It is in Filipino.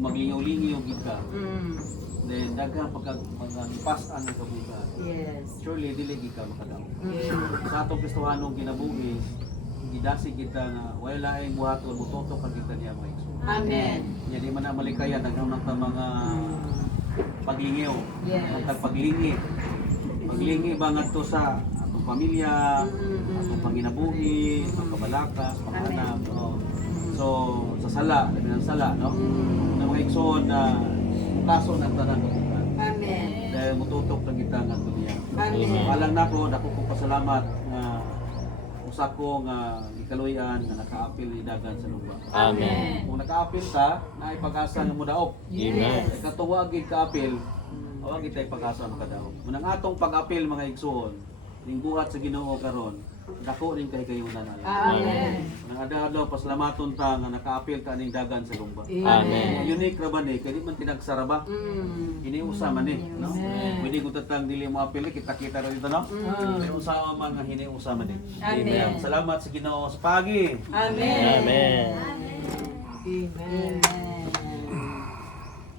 kung maglingaw-lingaw gid ka. Then daghang pagpasan ng kabugat. Yes. Surely dili gid ka makadamo. Yes. Sa atong Kristohanong kinabuhi, gidasig kita nga wala ay buhaton mutoto ka kita niya mga igsoon. Amen. Nya di man na malikayan daghang nang mga paglingaw, Yes. ang paglingi. Paglingi ba ngadto sa atong pamilya, atong panginabuhi, atong kabalakas, panganap, no? So sa sala, labi ng sala, no? Na mga igsoon na kaso ng tanang kabugat. Amen. Dahil mututok na kita nga niya. Amen. Alang nako, dako ko pasalamat nga usa ko nga ikaluyan nga nakaapil ni dagan sa lupa. Amen. Kung nakaapil ta, naay pag-asa nga modaop. Amen. Katuwa gid kaapil, awag gid tay pag-asa makadaop. Munang atong pag-apil mga igsoon, ning buhat sa Ginoo karon, dako rin kay kayunan ala. Amen. Nang adlaw pasalamaton ta nga nakaapil ka ning dagan sa lumba. Amen. Unique ra ba ni kay di man tinagsara ba? Hiniusa man ni, no? Pwede ko tatang dili mo apil kita-kita ra dito, no? Pero usawa man nga hiniusa man ni. Amen. Salamat sa Ginoo sa pagi. Amen. Amen. Amen.